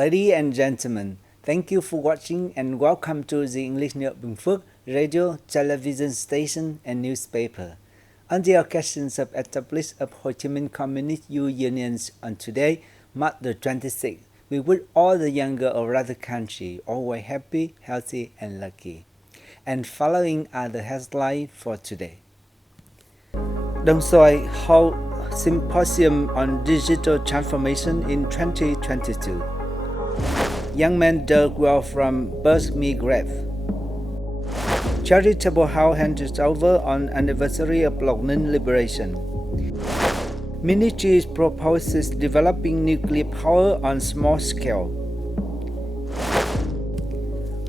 Ladies and gentlemen, thank you for watching and welcome to the English Bình Phước radio, television station and newspaper. On the occasions of establishment of Ho Chi Minh Communist Unions on today, March the 26th, we wish all the younger around the country always happy, healthy and lucky. And following are the headlines for today. Đồng Xoài hold symposium on digital transformation in 2022. Young man dug well from Burmese grave. Charitable house handed over on anniversary of Lộc Ninh liberation. Ministry proposes developing nuclear power on small scale.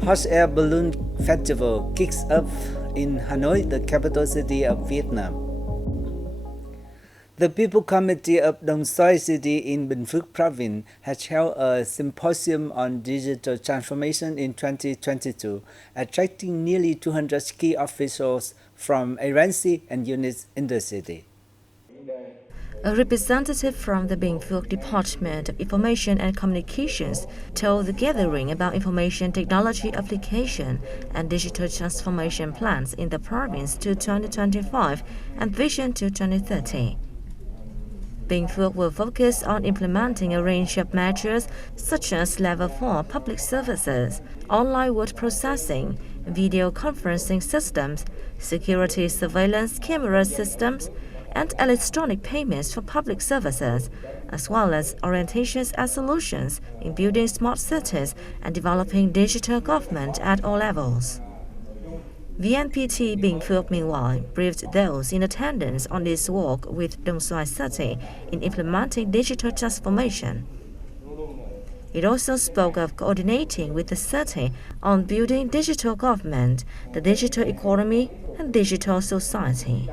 Hot air balloon festival kicks off in Hanoi, the capital city of Vietnam. The People Committee of Đồng Xoài City in Bình Phước Province has held a symposium on digital transformation in 2022, attracting nearly 200 key officials from agencies and units in the city. A representative from the Bình Phước Department of Information and Communications told the gathering about information technology application and digital transformation plans in the province to 2025 and vision to 2030. Bình Phước will focus on implementing a range of measures such as Level 4 public services, online word processing, video conferencing systems, security surveillance camera systems, and electronic payments for public services, as well as orientations and solutions in building smart cities and developing digital government at all levels. VNPT Bình Phước, meanwhile, briefed those in attendance on this walk with Đồng Xoài City in implementing digital transformation. It also spoke of coordinating with the city on building digital government, the digital economy, and digital society.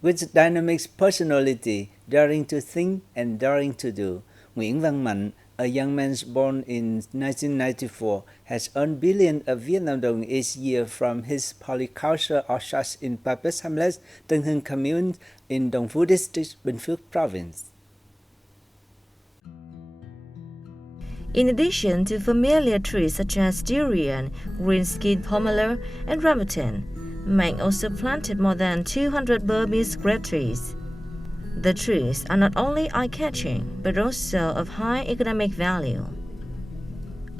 With dynamic personality, daring to think and daring to do, Nguyễn Văn Mạnh, a young man born in 1994, has earned billions of Vietnam đồng each year from his polyculture orchards in Papes Hamlet, Tân Hưng Commune in Dong Phu District, Bình Phước Province. In addition to familiar trees such as durian, green-skin pomelo, and rambutan, Mạnh also planted more than 200 Burmese grape trees. The trees are not only eye-catching, but also of high economic value.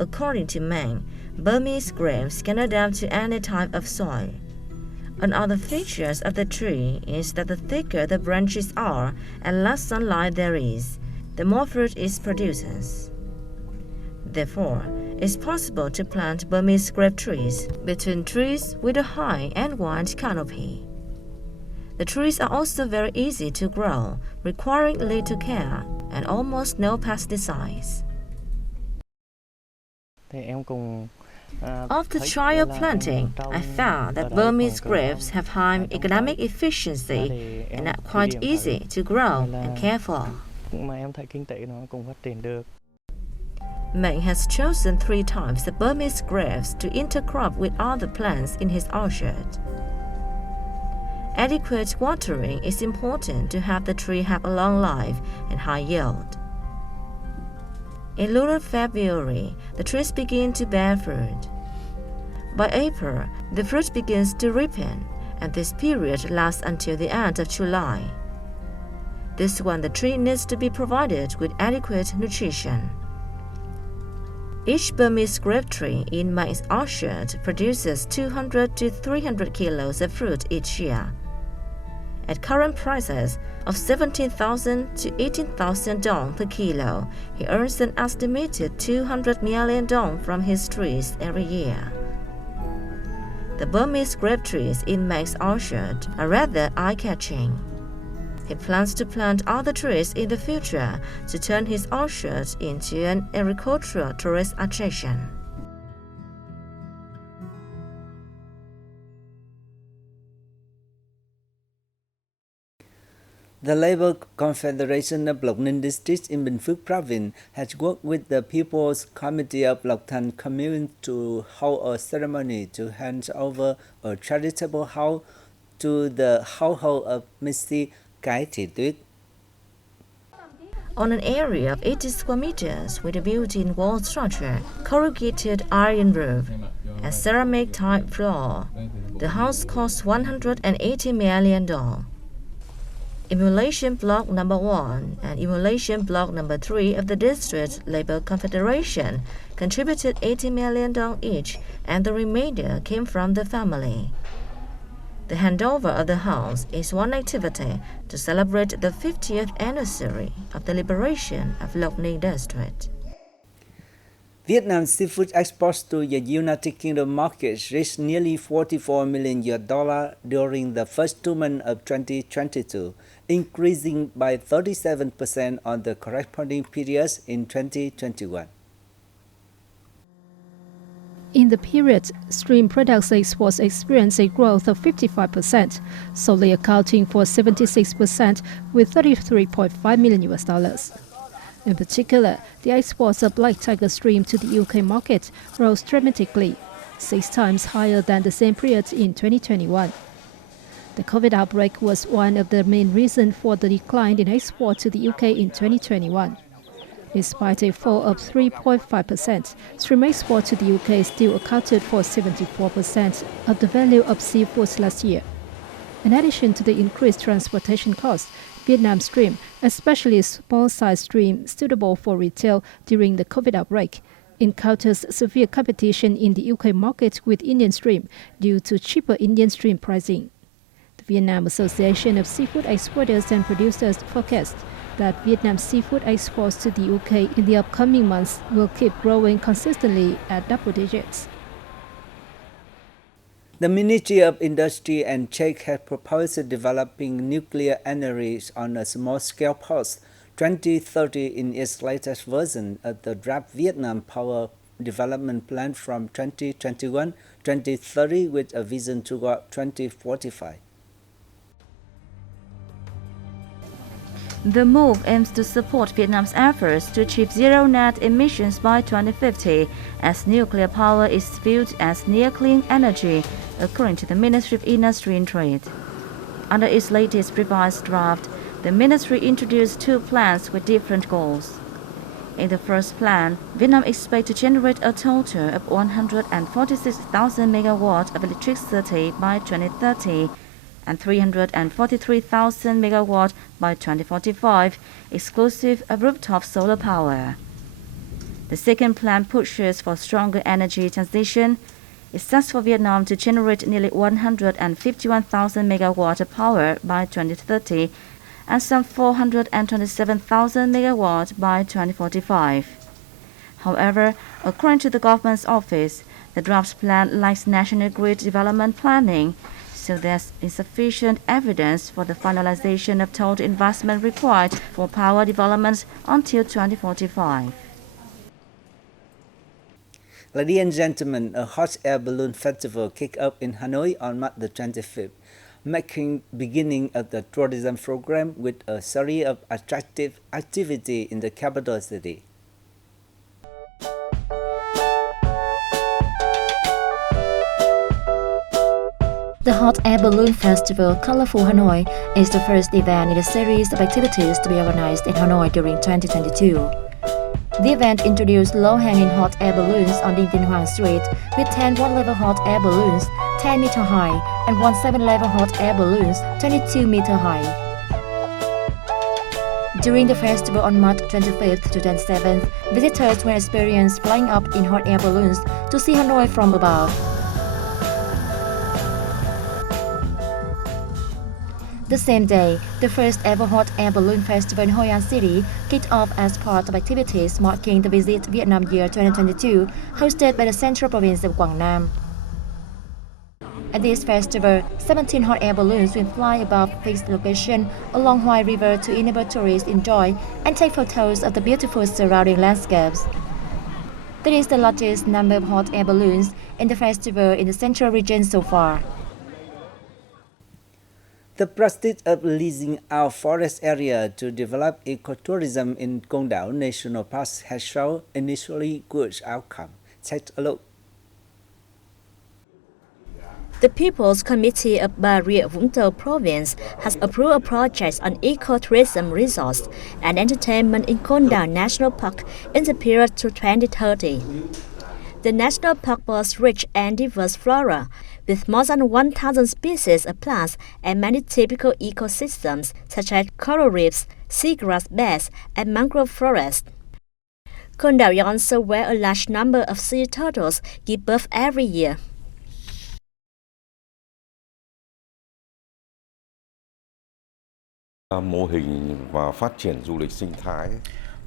According to Mạnh, Burmese grapes can adapt to any type of soil. Another feature of the tree is that the thicker the branches are and less sunlight there is, the more fruit it produces. Therefore, it's possible to plant Burmese grape trees between trees with a high and wide canopy. The trees are also very easy to grow, requiring little care and almost no pesticides. After trial planting, I found that Burmese grapes have high economic efficiency and are quite easy to grow and care for. Mạnh has chosen 3 types of Burmese grapes to intercrop with other plants in his orchard. Adequate watering is important to have the tree have a long life and high yield. In lunar February, the trees begin to bear fruit. By April, the fruit begins to ripen, and this period lasts until the end of July. This one, the tree needs to be provided with adequate nutrition. Each Burmese grape tree in Mạnh orchard produces 200 to 300 kilos of fruit each year. At current prices of 17,000 to 18,000 dong per kilo, he earns an estimated 200 million dong from his trees every year. The Burmese grape trees in Mạnh orchard are rather eye-catching. He plans to plant other trees in the future to turn his orchard into an agricultural tourist attraction. The Labour Confederation of Lộc Ninh District in Bình Phước Province has worked with the People's Committee of Lộc Thành Commune to hold a ceremony to hand over a charitable house to the household of Mrs. Cái Thị Tuyết. on an area of 80 square meters with a built-in wall structure, corrugated iron roof, and ceramic tile floor. The house cost $180 million. Emulation Block Number 1 and Emulation Block Number 3 of the District Labour Confederation contributed $80 million each, and the remainder came from the family. The handover of the house is one activity to celebrate the 50th anniversary of the liberation of Lộc Ninh District. Vietnam's seafood exports to the United Kingdom markets reached nearly $44 million during the first 2 months of 2022, increasing by 37% on the corresponding periods in 2021. In the period, shrimp products exports experienced a growth of 55%, solely accounting for 76% with $33.5 million. In particular, the exports of black tiger shrimp to the UK market rose dramatically, 6 times higher than the same period in 2021. The COVID outbreak was one of the main reasons for the decline in export to the UK in 2021. Despite a fall of 3.5%, shrimp export to the UK still accounted for 74% of the value of seafood last year. In addition to the increased transportation costs, Vietnam shrimp, especially small-sized shrimp suitable for retail during the COVID outbreak, encounters severe competition in the UK market with Indian shrimp due to cheaper Indian shrimp pricing. The Vietnam Association of Seafood Exporters and Producers forecasts that Vietnam's seafood exports to the UK in the upcoming months will keep growing consistently at double digits. The Ministry of Industry and Trade has proposed developing nuclear energy on a small-scale post 2030 in its latest version of the draft Vietnam Power Development Plan from 2021-2030 with a vision toward 2045. The move aims to support Vietnam's efforts to achieve zero net emissions by 2050, as nuclear power is viewed as near clean energy, according to the Ministry of Industry and Trade. Under its latest revised draft, the ministry introduced 2 plans with different goals. In the first plan, Vietnam expects to generate a total of 146,000 megawatts of electricity by 2030, and 343,000 megawatts by 2045, exclusive of rooftop solar power. The second plan pushes for stronger energy transition. It sets for Vietnam to generate nearly 151,000 megawatts of power by 2030 and some 427,000 megawatts by 2045. However, according to the government's office, the draft plan lacks national grid development planning, so there's insufficient evidence for the finalization of total investment required for power development until 2045. Ladies and gentlemen, a hot air balloon festival kicked off in Hanoi on March the 25th, marking the beginning of the tourism program with a series of attractive activities in the capital city. The Hot Air Balloon Festival Colorful Hanoi is the first event in a series of activities to be organized in Hanoi during 2022. The event introduced low-hanging hot air balloons on Dinh Tiên Hoàng Street with 10 one-level hot air balloons 10 meter high and 1 7-level hot air balloons 22 meter high. During the festival on March 25th to 27th, visitors will experience flying up in hot air balloons to see Hanoi from above. The same day, the first ever hot air balloon festival in Hoi An City kicked off as part of activities marking the Visit Vietnam Year 2022, hosted by the Central Province of Quảng Nam. At this festival, 17 hot air balloons will fly above fixed location along Hoi River to enable tourists enjoy and take photos of the beautiful surrounding landscapes. That is the largest number of hot air balloons in the festival in the central region so far. The practice of leasing out forest area to develop ecotourism in Con Đảo National Park has shown initially good outcome. Take a look. The People's Committee of Bà Rịa Vũng Tàu Province has approved a project on ecotourism resource and entertainment in Côn Đảo National Park in the period to 2030. The national park boasts rich and diverse flora, with more than 1,000 species of plants and many typical ecosystems such as coral reefs, seagrass beds, and mangrove forests. Côn Đảo is also where a large number of sea turtles give birth every year. Mô hình và phát triển du lịch sinh thái.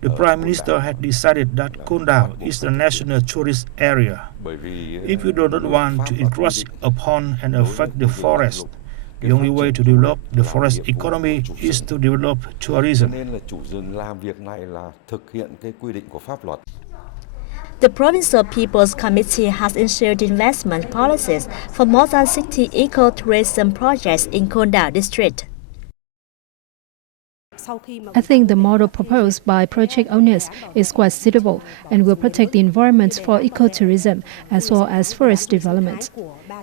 The Prime Minister had decided that Côn Đảo is a national tourist area. If you do not want to encroach upon and affect the forest, the only way to develop the forest economy is to develop tourism. Nên là chủ rừng làm việc này là thực hiện cái quy định của pháp luật. The Provincial People's Committee has ensured investment policies for more than 60 ecotourism projects in Côn Đảo district. I think the model proposed by project owners is quite suitable and will protect the environment for ecotourism as well as forest development.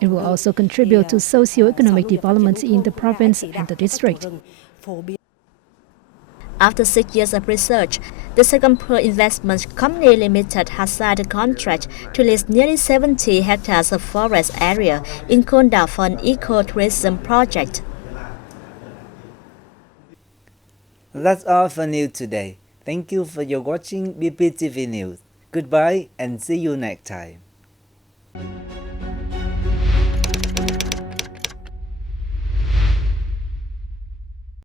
It will also contribute to socio-economic development in the province and the district. After 6 years of research, the Singapore Investment Company Limited has signed a contract to lease nearly 70 hectares of forest area in Côn Đảo for an ecotourism project. That's all for news today. Thank you for your watching BPTV News. Goodbye and see you next time.